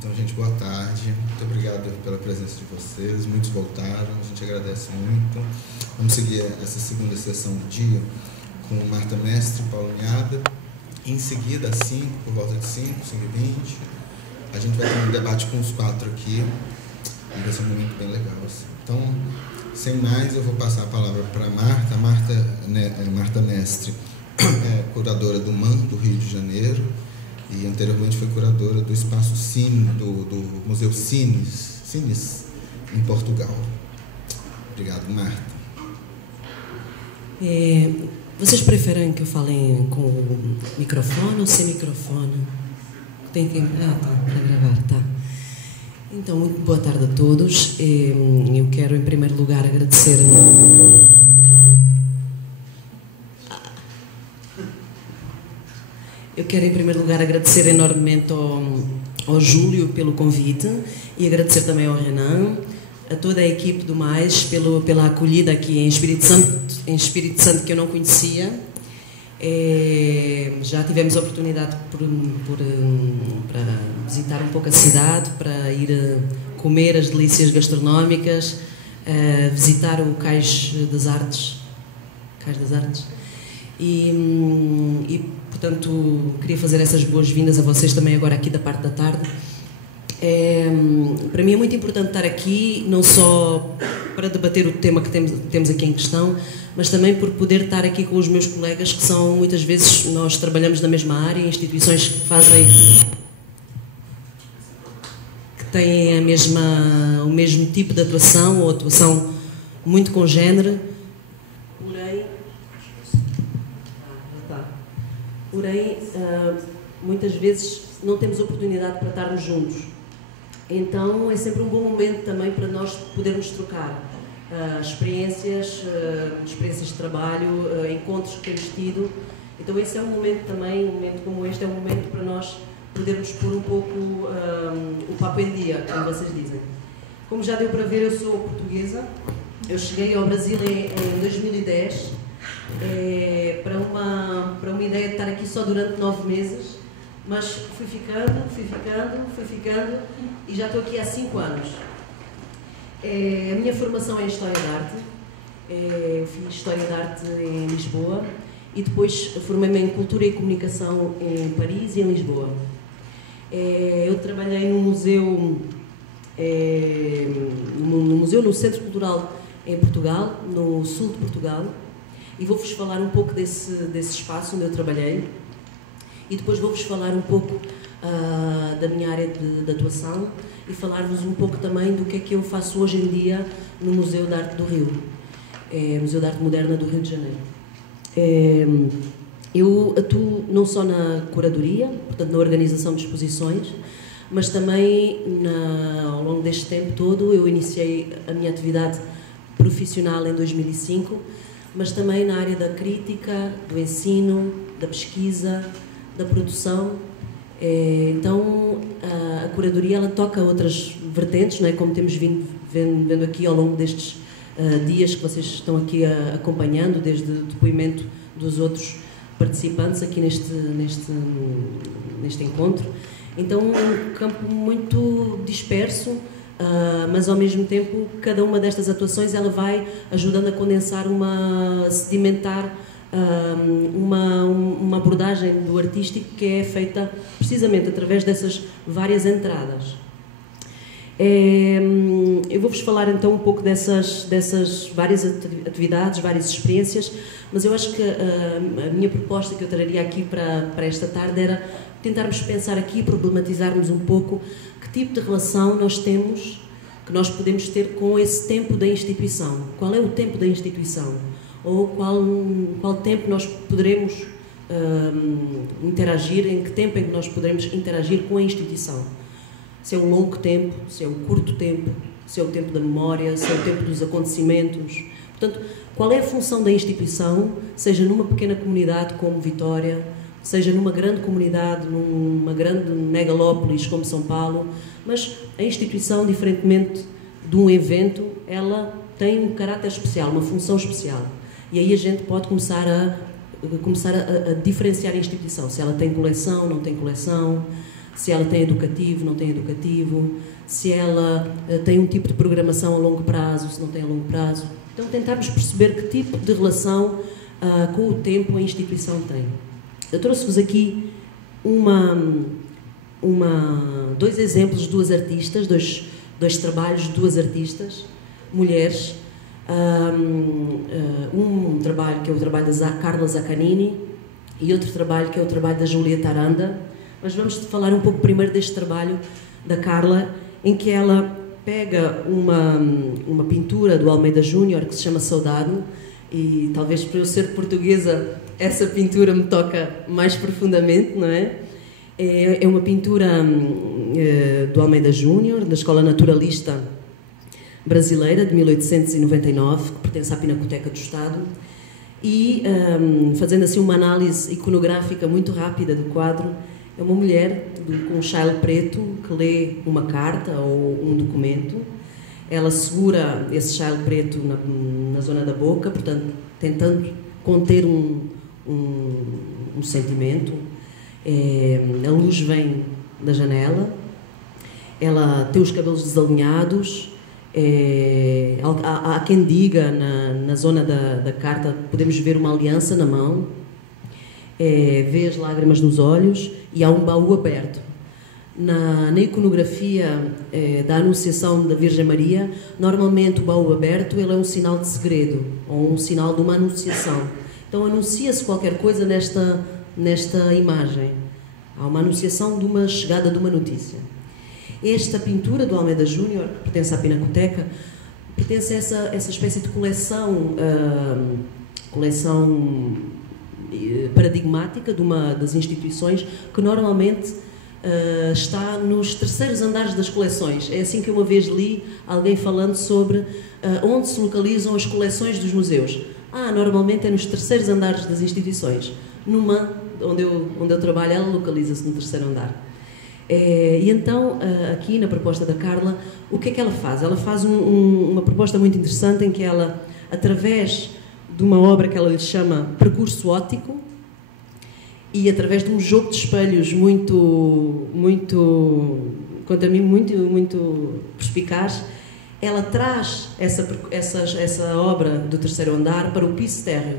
Então, gente, boa tarde. Muito obrigado pela presença de vocês. Muitos voltaram, a gente agradece muito. Vamos seguir essa segunda sessão do dia com Marta Mestre e Paulo Unhada. Em seguida, às 5, por volta de 5, 5h20, a gente vai ter um debate com os 4 aqui. E vai ser um momento bem legal, assim. Então, sem mais, eu vou passar a palavra para a Marta. Marta Mestre é curadora do MAN, do Rio de Janeiro, e anteriormente foi curadora do Espaço Cine, do Museu Cines, em Portugal. Obrigado, Marta. Vocês preferem que eu fale com o microfone ou sem microfone? Tem que... tá, para gravar, tá. Então, muito boa tarde a todos. Eu quero, em primeiro lugar, agradecer... Eu quero, em primeiro lugar, agradecer enormemente ao Júlio pelo convite e agradecer também ao Renan, a toda a equipe do Mais pela acolhida aqui em Espírito Santo que eu não conhecia. Já tivemos a oportunidade para visitar um pouco a cidade, para ir comer as delícias gastronómicas, visitar o Cais das Artes. E, portanto, queria fazer essas boas-vindas a vocês também agora aqui da parte da tarde. Para mim é muito importante estar aqui, não só para debater o tema que temos aqui em questão, mas também por poder estar aqui com os meus colegas, que são, muitas vezes, nós trabalhamos na mesma área, instituições que têm o mesmo tipo de atuação, ou atuação muito congénere, porém, muitas vezes não temos oportunidade para estarmos juntos. Então é sempre um bom momento também para nós podermos trocar experiências de trabalho, encontros que temos tido. Então esse é um momento também, um momento como este é um momento para nós podermos pôr um pouco o papo em dia, como vocês dizem. Como já deu para ver, eu sou portuguesa. Eu cheguei ao Brasil em 2010 para uma ideia de estar aqui só durante 9 meses. Mas fui ficando e já estou aqui há 5 anos. A minha formação é História da Arte. Eu fiz História da Arte em Lisboa e depois formei-me em Cultura e Comunicação em Paris e em Lisboa. Eu trabalhei no museu, no Centro Cultural em Portugal, no sul de Portugal, e vou-vos falar um pouco desse espaço onde eu trabalhei. E depois vou-vos falar um pouco da minha área de atuação e falar-vos um pouco também do que é que eu faço hoje em dia no Museu de Arte do Rio, Museu de Arte Moderna do Rio de Janeiro. Eu atuo não só na curadoria, portanto na organização de exposições, mas também ao longo deste tempo todo eu iniciei a minha atividade profissional em 2005, mas também na área da crítica, do ensino, da pesquisa, da produção. Então a curadoria ela toca outras vertentes, não é? Como temos vendo aqui ao longo destes dias que vocês estão aqui acompanhando, desde o depoimento dos outros participantes aqui neste encontro. Então um campo muito disperso, mas ao mesmo tempo cada uma destas atuações ela vai ajudando a condensar, a sedimentar uma abordagem do artístico que é feita precisamente através dessas várias entradas. Eu vou-vos falar então um pouco dessas várias atividades, várias experiências, mas eu acho que a minha proposta que eu traria aqui para esta tarde era tentarmos pensar aqui, problematizarmos um pouco que tipo de relação nós temos, que nós podemos ter com esse tempo da instituição. Qual é o tempo da instituição? Ou qual tempo nós poderemos interagir, em que tempo é que nós poderemos interagir com a instituição. Se é um longo tempo, se é um curto tempo, se é o tempo da memória, se é o tempo dos acontecimentos. Portanto, qual é a função da instituição, seja numa pequena comunidade como Vitória, seja numa grande comunidade, numa grande megalópolis como São Paulo, mas a instituição, diferentemente de um evento, ela tem um caráter especial, uma função especial. E aí a gente pode começar a diferenciar a instituição, se ela tem coleção, não tem coleção, se ela tem educativo, não tem educativo, se ela tem um tipo de programação a longo prazo, se não tem a longo prazo. Então, tentarmos perceber que tipo de relação com o tempo a instituição tem. Eu trouxe-vos aqui dois exemplos de duas artistas, dois trabalhos de duas artistas, mulheres. Um trabalho que é o trabalho da Carla Zaccanini e outro trabalho que é o trabalho da Julieta Aranda. Mas vamos falar um pouco primeiro deste trabalho da Carla, em que ela pega uma pintura do Almeida Júnior que se chama Saudade, e talvez por eu ser portuguesa essa pintura me toca mais profundamente, não é? É uma pintura do Almeida Júnior, da Escola Naturalista Brasileira, de 1899, que pertence à Pinacoteca do Estado, e fazendo assim uma análise iconográfica muito rápida do quadro, é uma mulher com um chale preto que lê uma carta ou um documento. Ela segura esse chale preto na zona da boca, portanto, tentando conter um sentimento. A luz vem da janela, ela tem os cabelos desalinhados. Há quem diga, na zona da carta, podemos ver uma aliança na mão, vê as lágrimas nos olhos e há um baú aberto. Na iconografia da Anunciação da Virgem Maria, normalmente o baú aberto ele é um sinal de segredo, ou um sinal de uma anunciação. Então anuncia-se qualquer coisa nesta imagem. Há uma anunciação de uma chegada de uma notícia. Esta pintura do Almeida Júnior, que pertence à Pinacoteca, pertence a essa espécie de coleção paradigmática de uma das instituições que normalmente está nos terceiros andares das coleções. É assim que eu uma vez li alguém falando sobre onde se localizam as coleções dos museus. Normalmente é nos terceiros andares das instituições. Numa, onde eu trabalho, ela localiza-se no terceiro andar. E então, aqui na proposta da Carla, o que é que ela faz? Ela faz uma proposta muito interessante em que ela, através de uma obra que ela lhe chama Percurso Óptico, e através de um jogo de espelhos muito, quanto a mim, muito perspicaz, ela traz essa obra do terceiro andar para o piso térreo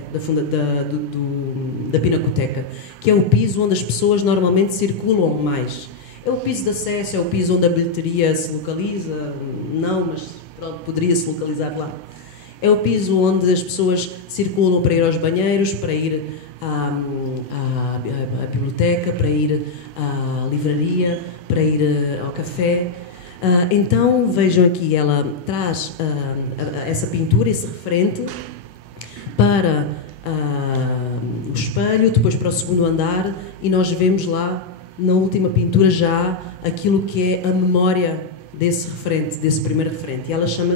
da Pinacoteca, que é o piso onde as pessoas normalmente circulam mais. É o piso de acesso, é o piso onde a bilheteria se localiza, não, mas pronto, poderia se localizar lá. É o piso onde as pessoas circulam para ir aos banheiros, para ir à biblioteca, para ir à livraria, para ir ao café. Então, vejam aqui, ela traz essa pintura, esse referente, para o espelho, depois para o segundo andar, e nós vemos lá, na última pintura, já aquilo que é a memória desse referente, desse primeiro referente. E ela chama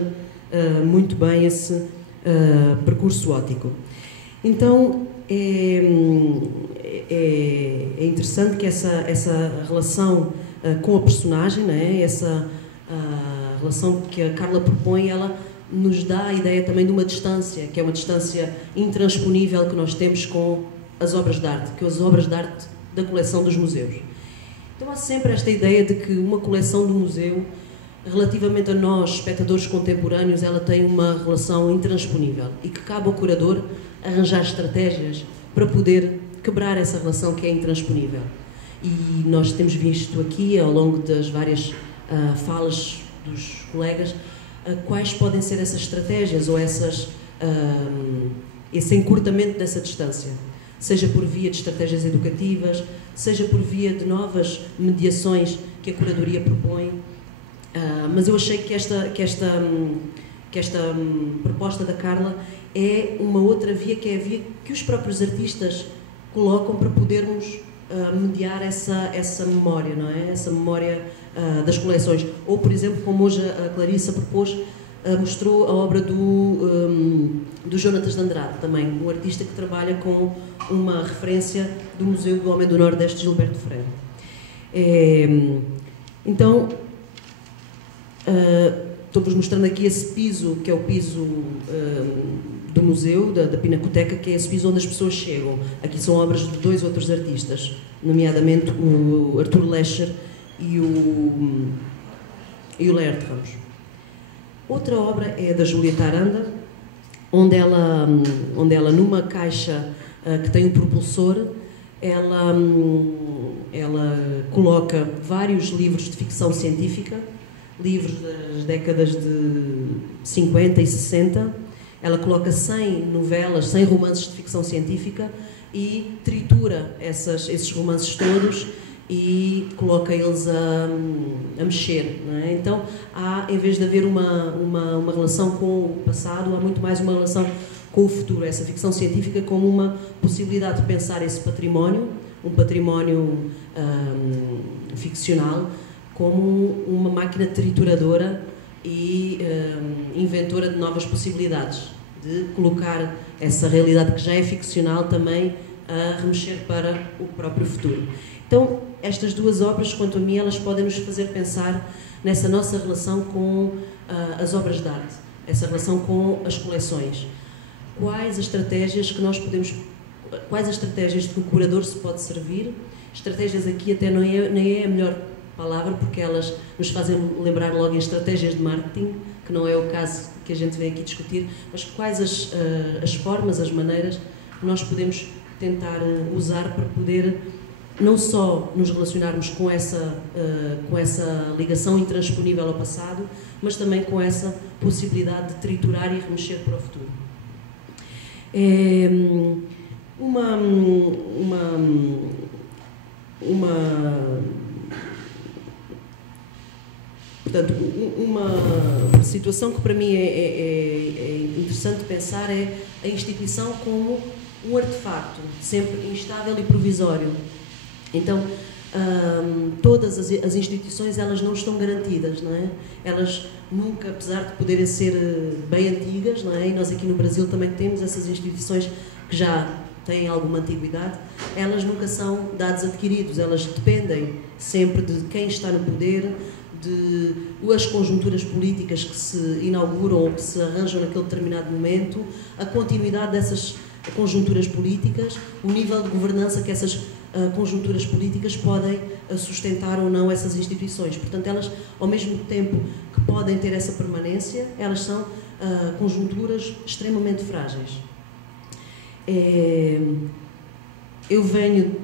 muito bem esse percurso óptico. Então, é interessante que essa relação com a personagem, não é? Essa relação que a Carla propõe, ela nos dá a ideia também de uma distância, que é uma distância intransponível que nós temos com as obras de arte, que são as obras de arte da coleção dos museus. Então há sempre esta ideia de que uma coleção do museu, relativamente a nós, espectadores contemporâneos, ela tem uma relação intransponível e que cabe ao curador arranjar estratégias para poder quebrar essa relação que é intransponível. E nós temos visto aqui, ao longo das várias falas dos colegas, quais podem ser essas estratégias ou esse encurtamento dessa distância, seja por via de estratégias educativas, seja por via de novas mediações que a curadoria propõe. Mas eu achei que esta proposta da Carla é uma outra via, que é a via que os próprios artistas colocam para podermos mediar essa memória, não é? Essa memória das coleções. Ou, por exemplo, como hoje a Clarissa propôs, mostrou a obra do Jonatas de Andrade, também um artista que trabalha com uma referência do Museu do Homem do Nordeste, Gilberto Freire. Então, estou-vos mostrando aqui esse piso, que é o piso do museu, da Pinacoteca, que é esse piso onde as pessoas chegam. Aqui são obras de dois outros artistas, nomeadamente o Artur Lescher e o Laerte Ramos. Outra obra é a da Julieta Aranda, onde ela numa caixa que tem um propulsor, ela coloca vários livros de ficção científica, livros das décadas de 50 e 60. Ela coloca 100 novelas, 100 romances de ficção científica e tritura esses romances todos e coloca-eles a mexer, não é? Então, em vez de haver uma relação com o passado, há muito mais uma relação com o futuro. Essa ficção científica como uma possibilidade de pensar esse património, um património ficcional, como uma máquina trituradora e inventora de novas possibilidades, de colocar essa realidade que já é ficcional também a remexer para o próprio futuro. Então, estas duas obras, quanto a mim, elas podem nos fazer pensar nessa nossa relação com as obras de arte, essa relação com as coleções. Quais as estratégias que nós podemos, quais as estratégias de que o curador se pode servir? Estratégias aqui até nem é a melhor palavra, porque elas nos fazem lembrar logo em estratégias de marketing, que não é o caso que a gente vem aqui discutir, mas quais as formas, as maneiras que nós podemos tentar usar para poder não só nos relacionarmos com essa ligação intransponível ao passado, mas também com essa possibilidade de triturar e remexer para o futuro. Portanto, uma situação que para mim é interessante pensar é a instituição como um artefacto, sempre instável e provisório. Então, todas as instituições, elas não estão garantidas, não é? Elas nunca, apesar de poderem ser bem antigas, não é? E nós aqui no Brasil também temos essas instituições que já têm alguma antiguidade, elas nunca são dados adquiridos, elas dependem sempre de quem está no poder, de as conjunturas políticas que se inauguram ou que se arranjam naquele determinado momento, a continuidade dessas conjunturas políticas, o nível de governança que essas conjunturas políticas podem sustentar ou não essas instituições. Portanto, elas, ao mesmo tempo que podem ter essa permanência, elas são conjunturas extremamente frágeis. Eu venho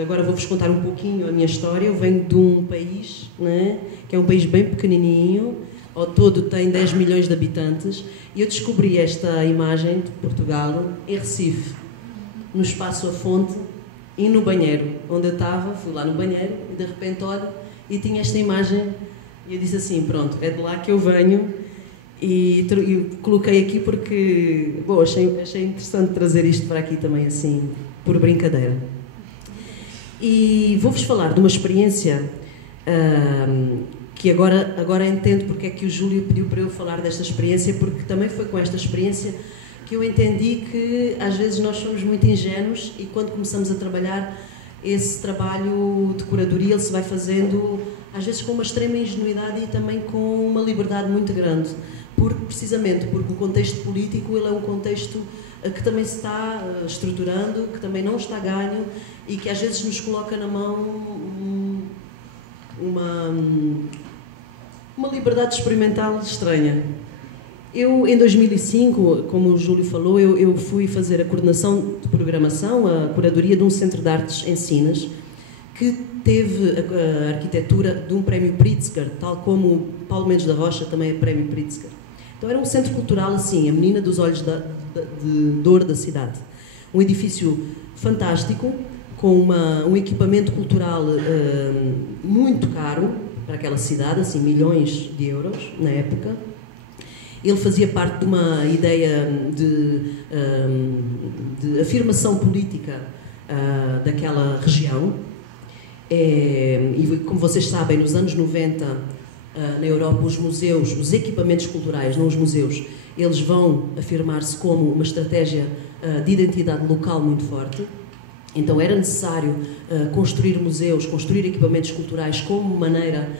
agora vou-vos contar um pouquinho a minha história. Eu venho de um país, né, que é um país bem pequenininho, ao todo tem 10 milhões de habitantes, e eu descobri esta imagem de Portugal em Recife, no Espaço A Fonte, e no banheiro, onde eu estava, fui lá no banheiro, e de repente olho, e tinha esta imagem, e eu disse assim, pronto, é de lá que eu venho, e coloquei aqui porque, bom, achei interessante trazer isto para aqui também, assim, por brincadeira. E vou-vos falar de uma experiência que agora entendo porque é que o Júlio pediu para eu falar desta experiência, porque também foi com esta experiência que eu entendi que às vezes nós somos muito ingênuos e quando começamos a trabalhar esse trabalho de curadoria, ele se vai fazendo às vezes com uma extrema ingenuidade e também com uma liberdade muito grande, precisamente porque o contexto político ele é um contexto que também se está estruturando, que também não está ganho e que às vezes nos coloca na mão uma liberdade experimental estranha. Eu, em 2005, como o Júlio falou, eu fui fazer a coordenação de programação, a curadoria de um centro de artes em Sines, que teve a arquitetura de um prémio Pritzker, tal como Paulo Mendes da Rocha também é prémio Pritzker. Então era um centro cultural assim, a menina dos olhos de ouro da cidade. Um edifício fantástico, com um equipamento cultural muito caro para aquela cidade, assim, milhões de euros na época. Ele fazia parte de uma ideia de afirmação política daquela região. E como vocês sabem, nos anos 90, na Europa, os museus, os equipamentos culturais, não os museus, eles vão afirmar-se como uma estratégia de identidade local muito forte. Então era necessário construir museus, construir equipamentos culturais como maneira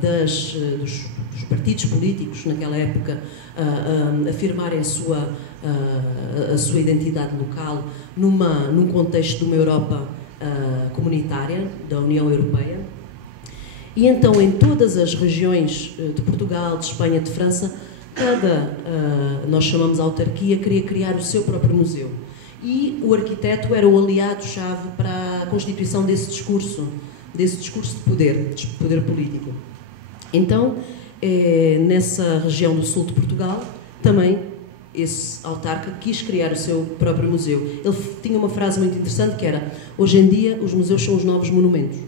dos partidos políticos, naquela época, afirmarem a sua identidade local num contexto de uma Europa comunitária, da União Europeia. E então, em todas as regiões de Portugal, de Espanha, de França, nós chamamos a autarquia, queria criar o seu próprio museu. E o arquiteto era o aliado-chave para a constituição desse discurso de poder político. Então, nessa região do sul de Portugal, também esse autarca quis criar o seu próprio museu. Ele tinha uma frase muito interessante que era: hoje em dia os museus são os novos monumentos.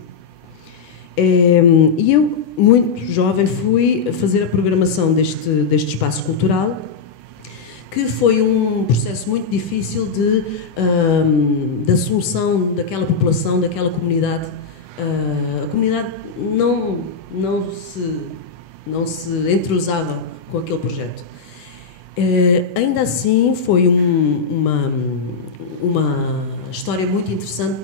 E eu, muito jovem, fui fazer a programação deste espaço cultural, que foi um processo muito difícil de assunção daquela população, daquela comunidade. A comunidade não se entrosava com aquele projeto. Ainda assim, foi uma história muito interessante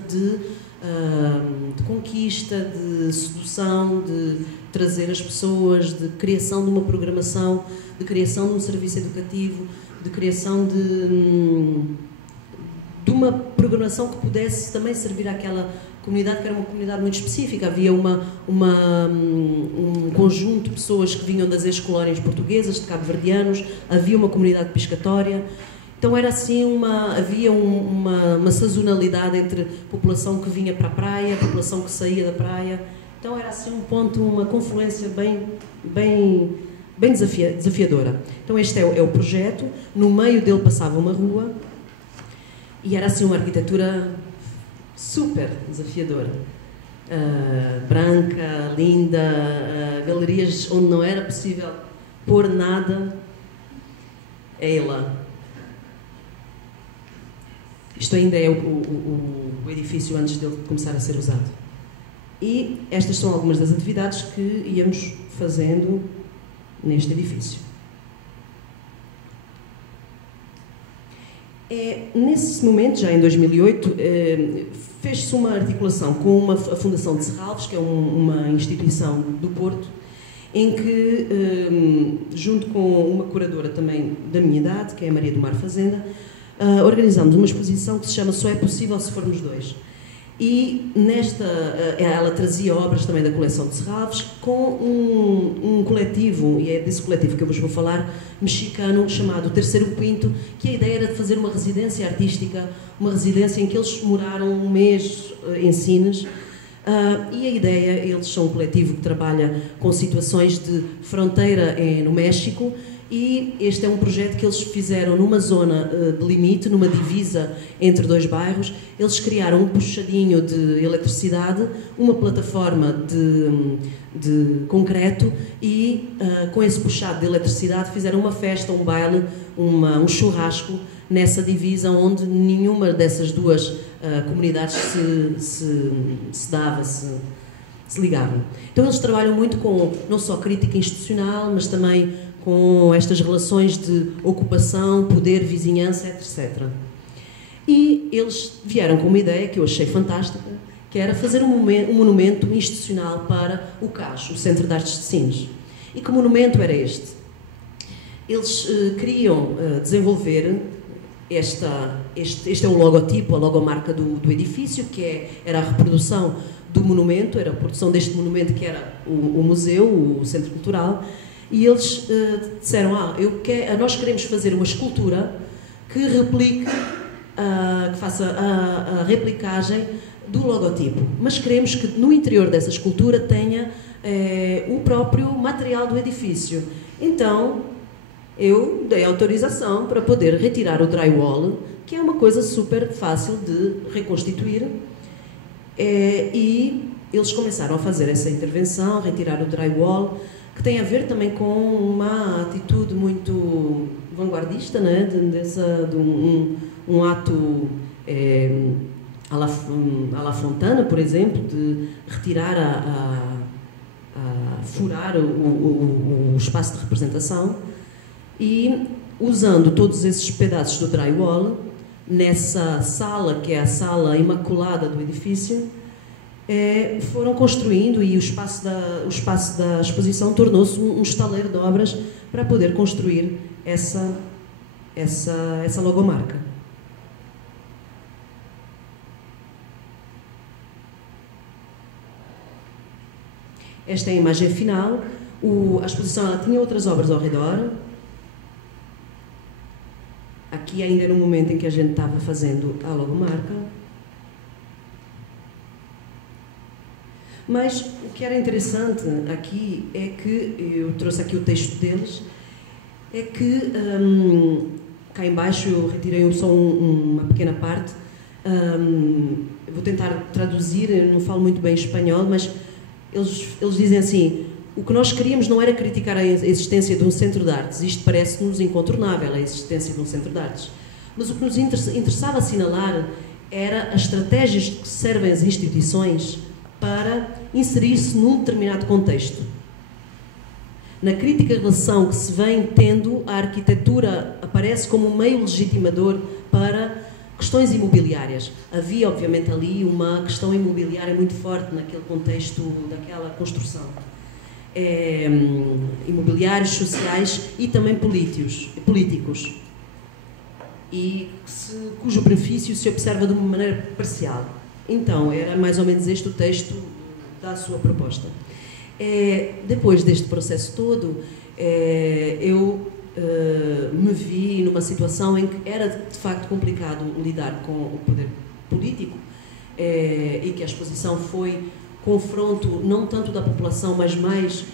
de conquista, de sedução, de trazer as pessoas, de criação de uma programação, de criação de um serviço educativo, de criação de uma programação que pudesse também servir àquela comunidade, que era uma comunidade muito específica. Havia um conjunto de pessoas que vinham das ex-colónias portuguesas, de cabo-verdianos, havia uma comunidade pescatória. Então era assim, havia uma sazonalidade entre população que vinha para a praia, população que saía da praia. Então era assim um ponto, uma confluência bem desafiadora. Então este é o projeto. No meio dele passava uma rua e era assim uma arquitetura super desafiadora. Branca, linda, galerias onde não era possível pôr nada. Ela. Isto ainda é o edifício antes dele começar a ser usado. E estas são algumas das atividades que íamos fazendo neste edifício. Nesse momento, já em 2008, fez-se uma articulação com a Fundação de Serralves, que é uma instituição do Porto, em que, junto com uma curadora também da minha idade, que é a Maria do Mar Fazenda, organizamos uma exposição que se chama Só é Possível Se Formos Dois. E ela trazia obras também da coleção de Serralves com um coletivo, e é desse coletivo que eu vos vou falar, mexicano, chamado Terceiro Quinto, que a ideia era de fazer uma residência artística, uma residência em que eles moraram um mês em Sines. E a ideia, eles são um coletivo que trabalha com situações de fronteira no México, e este é um projeto que eles fizeram numa zona de limite, numa divisa entre dois bairros. Eles criaram um puxadinho de eletricidade, uma plataforma de concreto e, com esse puxado de eletricidade, fizeram uma festa, um baile, um churrasco nessa divisa onde nenhuma dessas duas comunidades se ligavam. Então eles trabalham muito com não só crítica institucional, mas também com estas relações de ocupação, poder, vizinhança, etc. E eles vieram com uma ideia que eu achei fantástica, que era fazer um monumento institucional para o CAS, o Centro de Artes de Sines. E que monumento era este? Eles queriam desenvolver este é o logotipo, a logomarca do edifício, que era a reprodução do monumento, era a produção deste monumento que era o museu, o Centro Cultural. E eles disseram, nós queremos fazer uma escultura que replique, que faça a replicagem do logotipo, mas queremos que no interior dessa escultura tenha o próprio material do edifício. Então, eu dei autorização para poder retirar o drywall, que é uma coisa super fácil de reconstituir, e eles começaram a fazer essa intervenção, retirar o drywall, que tem a ver também com uma atitude muito vanguardista, né? de um ato à la Fontana, por exemplo, de retirar, furar o espaço de representação e, usando todos esses pedaços do drywall, nessa sala, que é a sala imaculada do edifício, foram construindo, e o espaço da exposição tornou-se um estaleiro de obras para poder construir essa logomarca. Esta é a imagem final. A exposição ela tinha outras obras ao redor. Aqui ainda era um momento em que a gente estava fazendo a logomarca. Mas o que era interessante aqui é que, eu trouxe aqui o texto deles, é que cá em baixo eu retirei só uma pequena parte. Vou tentar traduzir, eu não falo muito bem espanhol, mas eles dizem assim: o que nós queríamos não era criticar a existência de um centro de artes, isto parece-nos incontornável, a existência de um centro de artes, mas o que nos interessava assinalar era as estratégias que servem as instituições para inserir-se num determinado contexto. Na crítica relação que se vem tendo, a arquitetura aparece como um meio legitimador para questões imobiliárias. Havia, obviamente, ali uma questão imobiliária muito forte naquele contexto daquela construção. Imobiliários, sociais e também políticos. E cujo benefício se observa de uma maneira parcial. Então, era mais ou menos este o texto da sua proposta. Depois deste processo todo, eu me vi numa situação em que era de facto complicado lidar com o poder político, e que a exposição foi confronto não tanto da população, mas mais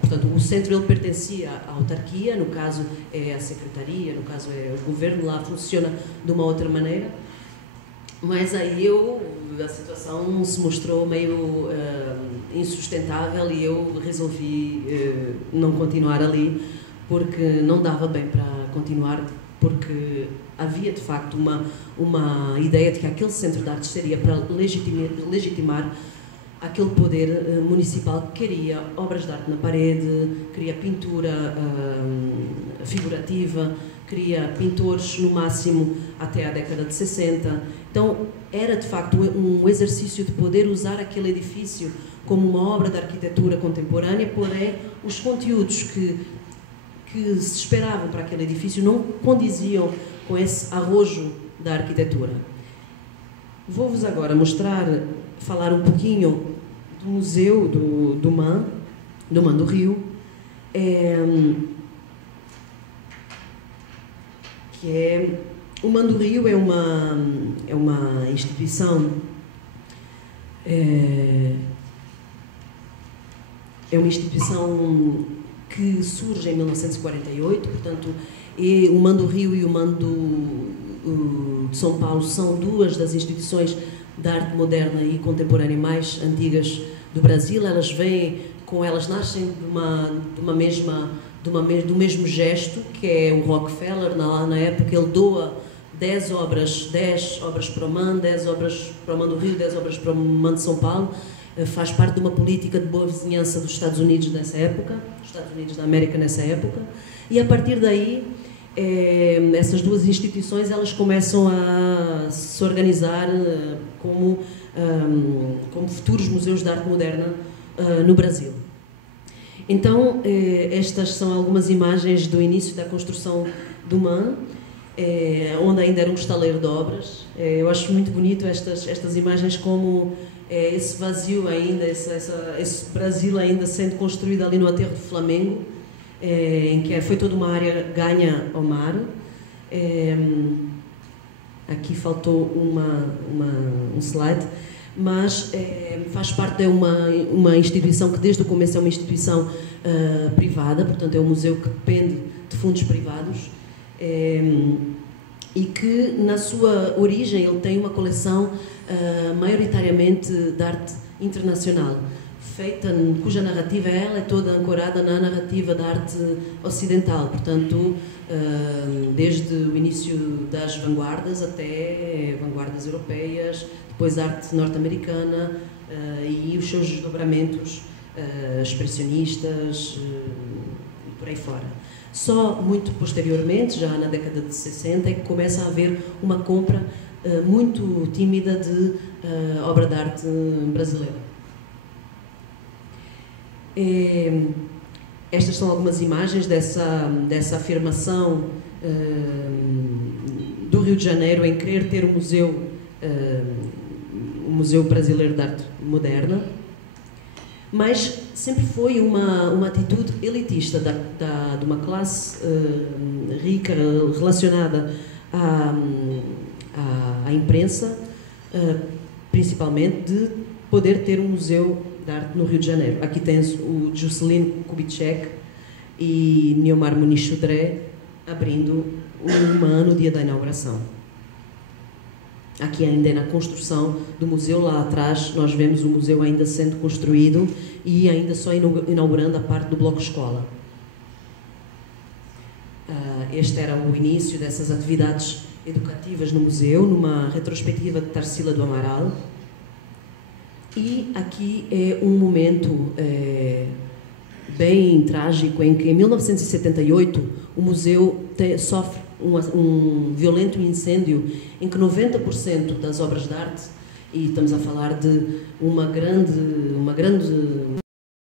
portanto, o centro ele pertencia à autarquia, no caso é a secretaria, no caso é o governo, lá funciona de uma outra maneira, mas aí a situação se mostrou meio insustentável e eu resolvi não continuar ali, porque não dava bem para continuar, porque havia de facto uma ideia de que aquele centro de artes seria para legitimar aquele poder municipal que queria obras de arte na parede, queria pintura figurativa, queria pintores no máximo até a década de 60. Então era de facto um exercício de poder usar aquele edifício como uma obra de arquitetura contemporânea, porém os conteúdos que se esperavam para aquele edifício não condiziam com esse arrojo da arquitetura. Vou-vos agora falar um pouquinho do Museu do MAN do Rio, o MAN do Rio é uma instituição, que surge em 1948, portanto, o MAN do Rio e o MAN de São Paulo são duas das instituições da arte moderna e contemporânea mais antigas do Brasil. Elas nascem do mesmo gesto, que é o Rockefeller. Na época ele doa 10 obras para o MAN, 10 obras para o MAN do Rio, 10 obras para o MAN de São Paulo. Faz parte de uma política de boa vizinhança dos Estados Unidos nessa época, dos Estados Unidos da América nessa época, e a partir daí essas duas instituições elas começam a se organizar como futuros museus de arte moderna no Brasil. Então, estas são algumas imagens do início da construção do MAN, onde ainda era um estaleiro de obras. Eu acho muito bonito estas imagens, como esse vazio ainda, esse Brasil ainda sendo construído ali no aterro do Flamengo, em que foi toda uma área ganha ao mar. Aqui faltou um slide, mas faz parte de uma instituição que desde o começo é uma instituição privada, portanto é um museu que depende de fundos privados, e que na sua origem ele tem uma coleção maioritariamente de arte internacional, cuja narrativa ela é toda ancorada na narrativa da arte ocidental, portanto desde o início das vanguardas até vanguardas europeias, depois arte norte-americana e os seus desdobramentos expressionistas e por aí fora. Só muito posteriormente, já na década de 60, é que começa a haver uma compra muito tímida de obra de arte brasileira. Estas são algumas imagens dessa afirmação do Rio de Janeiro em querer ter um Museu Brasileiro de Arte Moderna, mas sempre foi uma atitude elitista de uma classe rica relacionada à imprensa, principalmente, de poder ter um museu de arte no Rio de Janeiro. Aqui tens o Juscelino Kubitschek e Niomar Muniz Sodré abrindo um ano, no dia da inauguração. Aqui ainda é na construção do museu, lá atrás nós vemos o museu ainda sendo construído e ainda só inaugurando a parte do bloco escola. Este era o início dessas atividades educativas no museu, numa retrospectiva de Tarsila do Amaral. E aqui é um momento bem trágico em que, em 1978, o museu sofre um violento incêndio em que 90% das obras de arte, e estamos a falar de uma grande